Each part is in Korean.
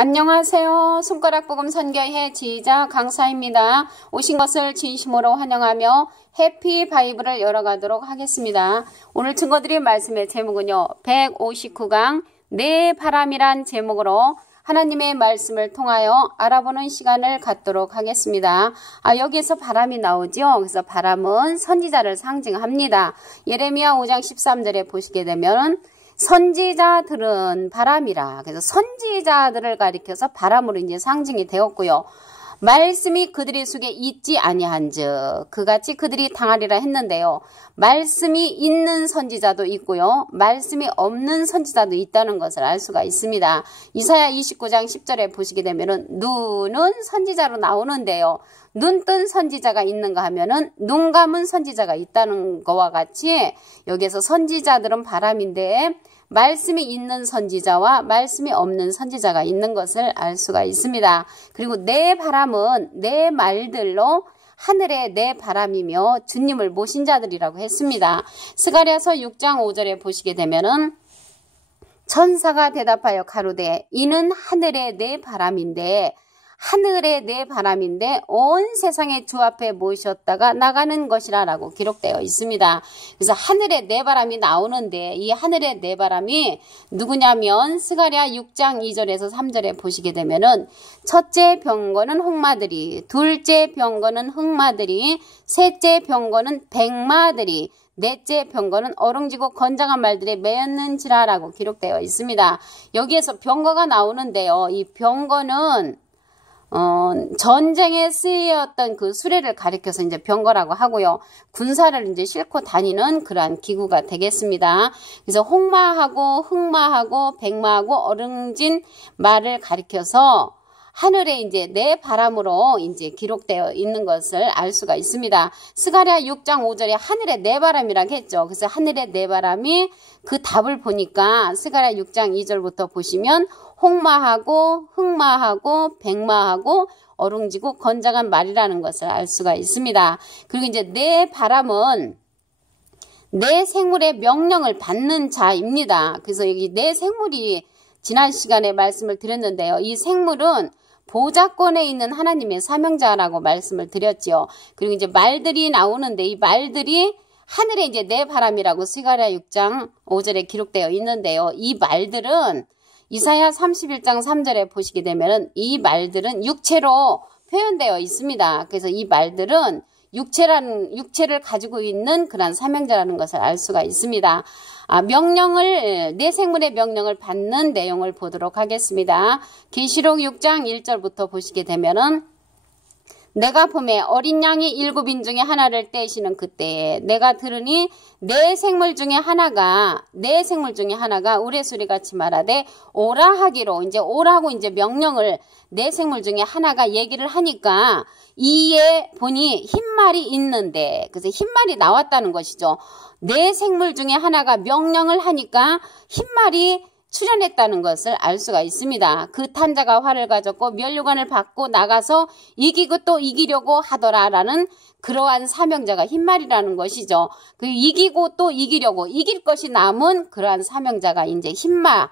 안녕하세요. 손가락복음 선교회 지휘자 강사입니다. 오신 것을 진심으로 환영하며 해피 바이블을 열어가도록 하겠습니다. 오늘 증거드릴 말씀의 제목은요. 159강 내 바람이란 제목으로 하나님의 말씀을 통하여 알아보는 시간을 갖도록 하겠습니다. 여기에서 바람이 나오죠. 그래서 바람은 선지자를 상징합니다. 예레미야 5장 13절에 보시게 되면 선지자들은 바람이라. 그래서 선지자들을 가리켜서 바람으로 이제 상징이 되었고요. 말씀이 그들의 속에 있지 아니한즉 그같이 그들이 당하리라 했는데요. 말씀이 있는 선지자도 있고요. 말씀이 없는 선지자도 있다는 것을 알 수가 있습니다. 이사야 29장 10절에 보시게 되면은 눈은 선지자로 나오는데요. 눈 뜬 선지자가 있는가 하면은 눈 감은 선지자가 있다는 것과 같이 여기에서 선지자들은 바람인데 말씀이 있는 선지자와 말씀이 없는 선지자가 있는 것을 알 수가 있습니다. 그리고 내 바람은 내 말들로 하늘의 내 바람이며 주님을 모신 자들이라고 했습니다. 스가랴서 6장 5절에 보시게 되면은 천사가 대답하여 가로되 이는 하늘의 내 바람인데 하늘의 내 바람인데 온 세상의 주 앞에 모셨다가 나가는 것이라 라고 기록되어 있습니다. 그래서 하늘의 내 바람이 나오는데 이 하늘의 내 바람이 누구냐면 스가랴 6장 2절에서 3절에 보시게 되면은 첫째 병거는 홍마들이, 둘째 병거는 흑마들이, 셋째 병거는 백마들이, 넷째 병거는 어릉지고 건장한 말들에 매였는지라 라고 기록되어 있습니다. 여기에서 병거가 나오는데요. 이 병거는 전쟁에 쓰였던 그 수레를 가리켜서 이제 병거라고 하고요. 군사를 이제 싣고 다니는 그러한 기구가 되겠습니다. 그래서 홍마하고 흑마하고 백마하고 어릉진 말을 가리켜서 하늘에 이제 내 바람으로 이제 기록되어 있는 것을 알 수가 있습니다. 스가랴 6장 5절에 하늘의 내 바람이라고 했죠. 그래서 하늘의 내 바람이 그 답을 보니까 스가랴 6장 2절부터 보시면 홍마하고 흑마하고 백마하고 어릉지고 건장한 말이라는 것을 알 수가 있습니다. 그리고 이제 내 바람은 내 생물의 명령을 받는 자입니다. 그래서 여기 내 생물이 지난 시간에 말씀을 드렸는데요. 이 생물은 보좌권에 있는 하나님의 사명자라고 말씀을 드렸지요. 그리고 이제 말들이 나오는데 이 말들이 하늘에 이제 내 바람이라고 스가랴 6장 5절에 기록되어 있는데요. 이 말들은 이사야 31장 3절에 보시게 되면은 이 말들은 육체로 표현되어 있습니다. 그래서 이 말들은 육체를 가지고 있는 그런 사명자라는 것을 알 수가 있습니다. 내 생물의 명령을 받는 내용을 보도록 하겠습니다. 계시록 6장 1절부터 보시게 되면은 내가 봄에 어린 양이 7인 중에 하나를 떼시는 그때에 내가 들으니 내 생물 중에 하나가 우레소리같이 말하되 오라 하기로 이제 오라고 이제 명령을 내 생물 중에 하나가 얘기를 하니까 이에 보니 흰말이 있는데 그래서 흰말이 나왔다는 것이죠. 내 생물 중에 하나가 명령을 하니까 흰말이 출현했다는 것을 알 수가 있습니다. 그 탄자가 활을 가졌고 면류관을 받고 나가서 이기고 또 이기려고 하더라라는 그러한 사명자가 흰말이라는 것이죠. 그 이기고 또 이기려고 이길 것이 남은 그러한 사명자가 이제 흰말,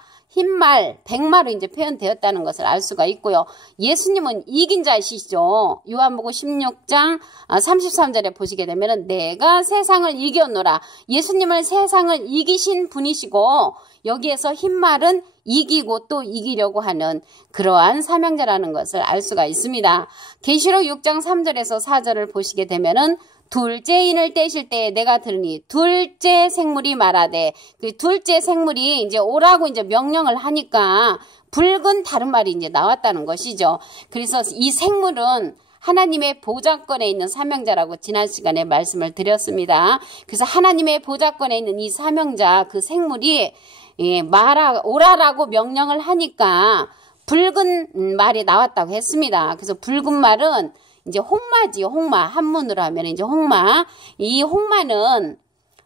백마로 이제 표현되었다는 것을 알 수가 있고요. 예수님은 이긴 자이시죠. 요한복음 16장 33절에 보시게 되면 내가 세상을 이겼노라. 예수님은 세상을 이기신 분이시고 여기에서 흰말은 이기고 또 이기려고 하는 그러한 사명자라는 것을 알 수가 있습니다. 계시록 6장 3절에서 4절을 보시게 되면은 둘째 인을 떼실 때에 내가 들으니 둘째 생물이 말하되 그 둘째 생물이 이제 오라고 이제 명령을 하니까 붉은 다른 말이 이제 나왔다는 것이죠. 그래서 이 생물은 하나님의 보좌권에 있는 사명자라고 지난 시간에 말씀을 드렸습니다. 그래서 하나님의 보좌권에 있는 이 사명자 그 생물이 오라라고 명령을 하니까 붉은 말이 나왔다고 했습니다. 그래서 붉은 말은 이제 홍마지요. 홍마. 한문으로 하면 이제 홍마. 이 홍마는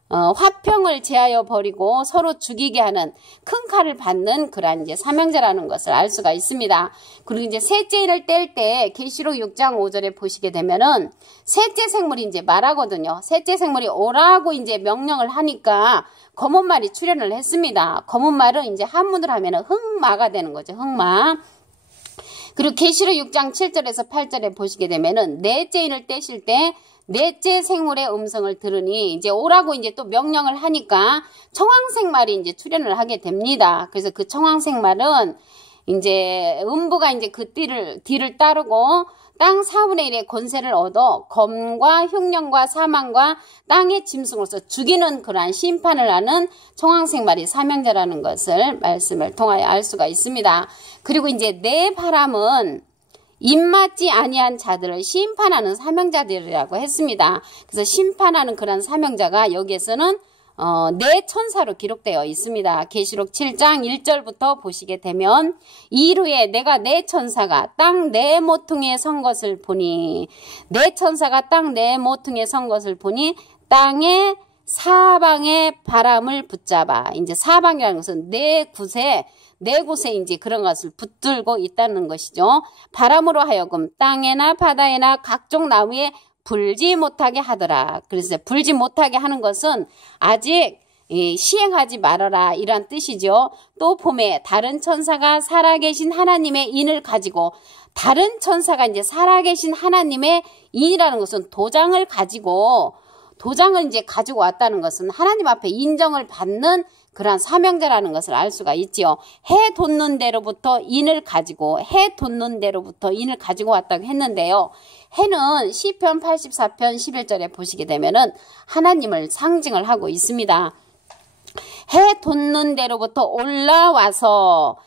화평을 제하여 버리고 서로 죽이게 하는 큰 칼을 받는 그러한 이제 사명자라는 것을 알 수가 있습니다. 그리고 이제 셋째 인을 뗄 때 계시록 6장 5절에 보시게 되면은 셋째 생물이 이제 말하거든요. 셋째 생물이 오라고 이제 명령을 하니까 검은 말이 출현을 했습니다. 검은 말은 이제 한문으로 하면은 흑마가 되는 거죠. 흑마. 그리고 계시록 6장 7절에서 8절에 보시게 되면은 넷째 인을 떼실 때 넷째 생물의 음성을 들으니 이제 오라고 이제 또 명령을 하니까 청황색 말이 이제 출현을 하게 됩니다. 그래서 그 청황색 말은 이제 음부가 이제 그 뒤를 따르고 땅 4분의 1의 권세를 얻어 검과 흉년과 사망과 땅의 짐승으로서 죽이는 그러한 심판을 하는 청황색 말이 사명자라는 것을 말씀을 통하여 알 수가 있습니다. 그리고 이제 네 바람은 입맞지 아니한 자들을 심판하는 사명자들이라고 했습니다. 그래서 심판하는 그런 사명자가 여기에서는 네 천사로 기록되어 있습니다. 계시록 7장 1절부터 보시게 되면 이르에 내가 네 천사가 땅 네 모퉁이에 선 것을 보니 네 천사가 땅 네 모퉁이에 선 것을 보니 땅의 사방의 바람을 붙잡아 이제 사방이라는 것은 네 곳에 이제 그런 것을 붙들고 있다는 것이죠. 바람으로 하여금 땅에나 바다에나 각종 나무에 불지 못하게 하더라. 그래서 불지 못하게 하는 것은 아직 시행하지 말아라 이란 뜻이죠. 또 봄에 다른 천사가 살아계신 하나님의 인을 가지고 다른 천사가 이제 살아계신 하나님의 인이라는 것은 도장을 이제 가지고 왔다는 것은 하나님 앞에 인정을 받는 그러한 사명자라는 것을 알 수가 있지요. 해 돋는 데로부터 인을 가지고 왔다고 했는데요. 해는 시편 84편 11절에 보시게 되면은 하나님을 상징을 하고 있습니다. 해 돋는 데로부터 올라와서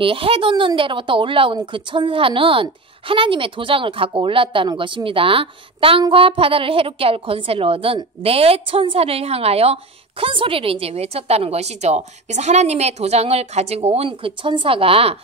해 돋는 데로부터 올라온 그 천사는 하나님의 도장을 갖고 올랐다는 것입니다. 땅과 바다를 해롭게 할 권세를 얻은 네 천사를 향하여 큰 소리로 이제 외쳤다는 것이죠. 그래서 하나님의 도장을 가지고 온 그 천사가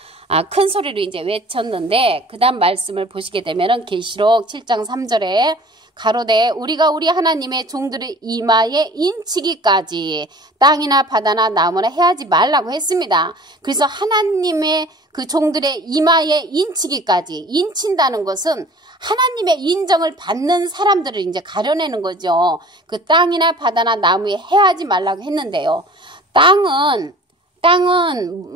큰 소리로 이제 외쳤는데 그 다음 말씀을 보시게 되면은 계시록 7장 3절에 가로되 우리가 우리 하나님의 종들의 이마에 인치기까지 땅이나 바다나 나무나 해하지 말라고 했습니다. 그래서 하나님의 그 종들의 이마에 인치기까지 인친다는 것은 하나님의 인정을 받는 사람들을 이제 가려내는 거죠. 그 땅이나 바다나 나무에 해하지 말라고 했는데요. 땅은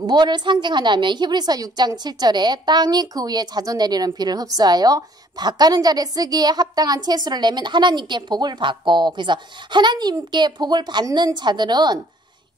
무엇을 상징하냐면 히브리서 6장 7절에 땅이 그 위에 자주 내리는 비를 흡수하여 밭가는 자리에 쓰기에 합당한 채수를 내면 하나님께 복을 받고 그래서 하나님께 복을 받는 자들은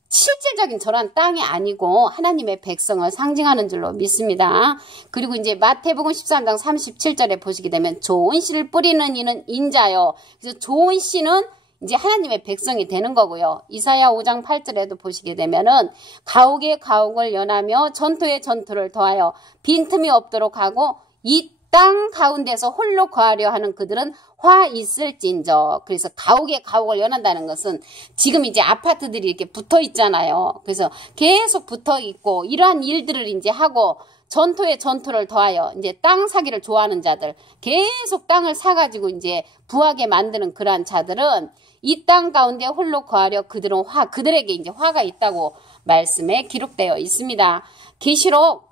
실질적인 저런 땅이 아니고 하나님의 백성을 상징하는 줄로 믿습니다. 그리고 이제 마태복음 13장 37절에 보시게 되면 좋은 씨를 뿌리는 이는 인자요. 그래서 좋은 씨는 이제 하나님의 백성이 되는 거고요. 이사야 5장 8절에도 보시게 되면은 가옥에 가옥을 연하며 전토에 전토를 더하여 빈틈이 없도록 하고 이 땅 가운데서 홀로 거하려 하는 그들은 화 있을진저. 그래서 가옥에 가옥을 연한다는 것은 지금 이제 아파트들이 이렇게 붙어 있잖아요. 그래서 계속 붙어 있고 이러한 일들을 이제 하고 전토에 전토를 더하여 이제 땅 사기를 좋아하는 자들 계속 땅을 사가지고 이제 부하게 만드는 그러한 자들은 이 땅 가운데 홀로 거하려 그들에게 이제 화가 있다고 말씀에 기록되어 있습니다. 계시록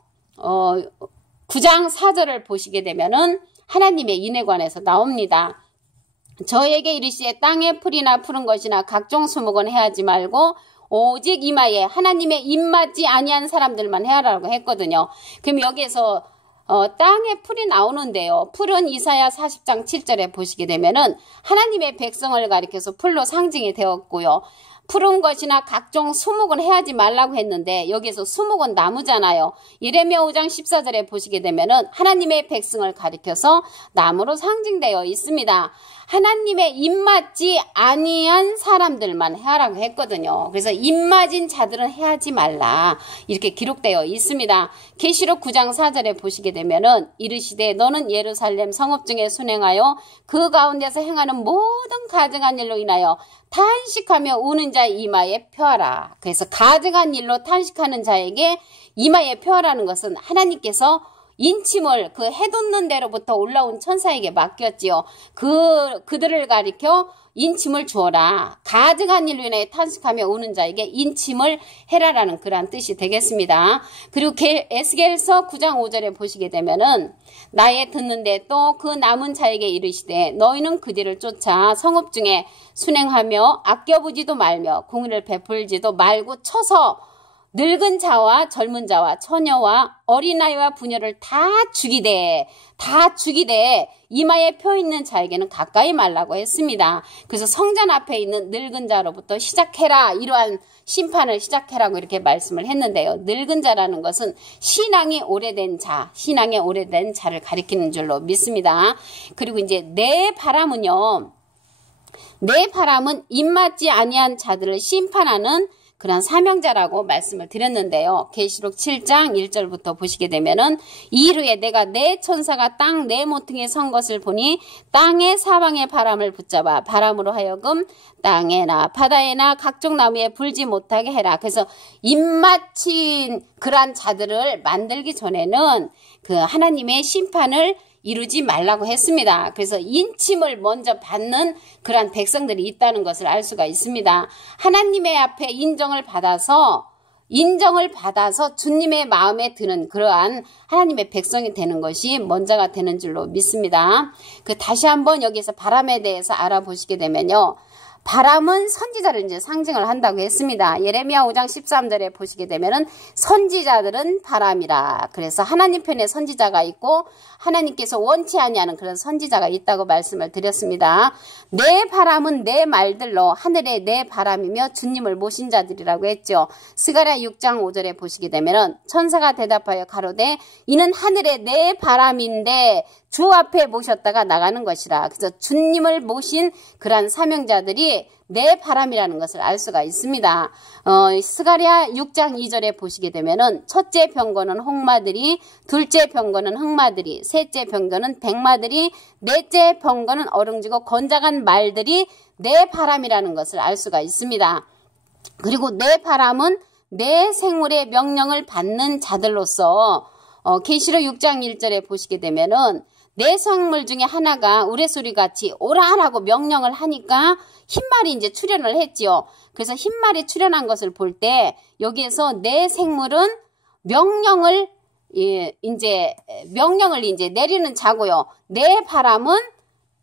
9장 4절을 보시게 되면은 하나님의 인에 관해서 나옵니다. 저에게 이르시되 땅의 풀이나 푸른 것이나 각종 수목은 해하지 말고 오직 이마에 하나님의 입맞지 아니한 사람들만 해하라고 했거든요. 그럼 여기에서 땅에 풀이 나오는데요. 풀은 이사야 40장 7절에 보시게 되면은 하나님의 백성을 가리켜서 풀로 상징이 되었고요. 푸른 것이나 각종 수목은 해하지 말라고 했는데 여기에서 수목은 나무잖아요. 예레미야 5장 14절에 보시게 되면은 하나님의 백성을 가리켜서 나무로 상징되어 있습니다. 하나님의 입맞지 아니한 사람들만 해하라고 했거든요. 그래서 입맞은 자들은 해하지 말라 이렇게 기록되어 있습니다. 계시록 9장 4절에 보시게 되면은 이르시되 너는 예루살렘 성읍 중에 순행하여 그 가운데서 행하는 모든 가증한 일로 인하여 탄식하며 우는 자의 이마에 펴하라. 그래서 가증한 일로 탄식하는 자에게 이마에 펴하라는 것은 하나님께서 인침을 그 해돋는 데로부터 올라온 천사에게 맡겼지요. 그들을 가리켜 인침을 주어라. 가증한 일로 인해 탄식하며 우는 자에게 인침을 해라라는 그러한 뜻이 되겠습니다. 그리고 에스겔서 9장 5절에 보시게 되면은 나의 듣는데 또 그 남은 자에게 이르시되 너희는 그 뒤를 쫓아 성읍 중에 순행하며 아껴보지도 말며 공의를 베풀지도 말고 쳐서 늙은 자와 젊은 자와 처녀와 어린아이와 부녀를 다 죽이되 이마에 표 있는 자에게는 가까이 말라고 했습니다. 그래서 성전 앞에 있는 늙은 자로부터 시작해라, 이러한 심판을 시작해라고 이렇게 말씀을 했는데요. 늙은 자라는 것은 신앙이 오래된 자를 가리키는 줄로 믿습니다. 그리고 이제 내 바람은 입맞지 아니한 자들을 심판하는 그런 사명자라고 말씀을 드렸는데요. 계시록 7장 1절부터 보시게 되면은 이르에 내가 내 천사가 땅 네 모퉁이에 선 것을 보니 땅의 사방의 바람을 붙잡아 바람으로 하여금 땅에나 바다에나 각종 나무에 불지 못하게 해라. 그래서 입맞힌 그러한 자들을 만들기 전에는 그 하나님의 심판을 이루지 말라고 했습니다. 그래서 인침을 먼저 받는 그러한 백성들이 있다는 것을 알 수가 있습니다. 하나님의 앞에 인정을 받아서 주님의 마음에 드는 그러한 하나님의 백성이 되는 것이 먼저가 되는 줄로 믿습니다. 다시 한번 여기서 바람에 대해서 알아보시게 되면요. 바람은 선지자를 이제 상징을 한다고 했습니다. 예레미야 5장 13절에 보시게 되면은 선지자들은 바람이라. 그래서 하나님 편에 선지자가 있고 하나님께서 원치 아니하는 그런 선지자가 있다고 말씀을 드렸습니다. 내 바람은 내 말들로 하늘의 내 바람이며 주님을 모신 자들이라고 했죠. 스가랴 6장 5절에 보시게 되면은 천사가 대답하여 가로되 이는 하늘의 내 바람인데 주 앞에 모셨다가 나가는 것이라. 그래서 주님을 모신 그러한 사명자들이 내 바람이라는 것을 알 수가 있습니다. 스가랴 6장 2절에 보시게 되면은 첫째 병거는 홍마들이, 둘째 병거는 흑마들이, 셋째 병거는 백마들이, 넷째 병거는 어릉지고 건장한 말들이 내 바람이라는 것을 알 수가 있습니다. 그리고 내 바람은 내 생물의 명령을 받는 자들로서 계시록 6장 1절에 보시게 되면은 내 생물 중에 하나가 우레소리같이 오라라고 명령을 하니까 흰말이 이제 출현을 했지요. 그래서 흰말이 출현한 것을 볼 때 여기에서 내 생물은 명령을 이제 내리는 자고요. 내 바람은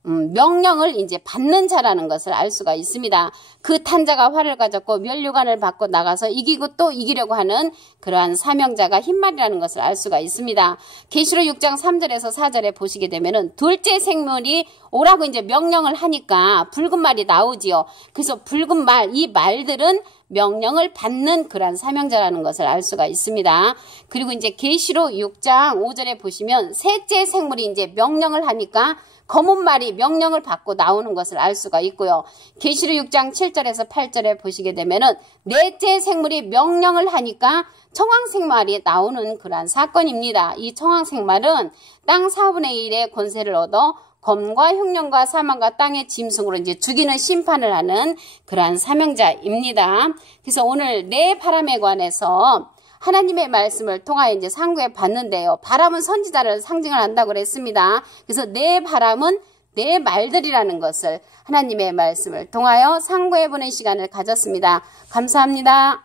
명령을 이제 받는 자라는 것을 알 수가 있습니다. 그 탄자가 활을 가졌고 면류관을 받고 나가서 이기고 또 이기려고 하는 그러한 사명자가 흰말이라는 것을 알 수가 있습니다. 계시록 6장 3절에서 4절에 보시게 되면은 둘째 생물이 오라고 이제 명령을 하니까 붉은 말이 나오지요. 그래서 붉은 말, 이 말들은 명령을 받는 그러한 사명자라는 것을 알 수가 있습니다. 그리고 이제 계시록 6장 5절에 보시면 셋째 생물이 이제 명령을 하니까 검은 말이 명령을 받고 나오는 것을 알 수가 있고요. 계시록 6장 7절에서 8절에 보시게 되면은 넷째 생물이 명령을 하니까 청황색말이 나오는 그러한 사건입니다. 이 청황색말은 땅 4분의 1의 권세를 얻어 검과 흉년과 사망과 땅의 짐승으로 이제 죽이는 심판을 하는 그러한 사명자입니다. 그래서 오늘 내 바람에 관해서 하나님의 말씀을 통하여 이제 상고해 봤는데요. 바람은 선지자를 상징을 한다고 그랬습니다. 그래서 내 바람은 내 말들이라는 것을 하나님의 말씀을 통하여 상고해 보는 시간을 가졌습니다. 감사합니다.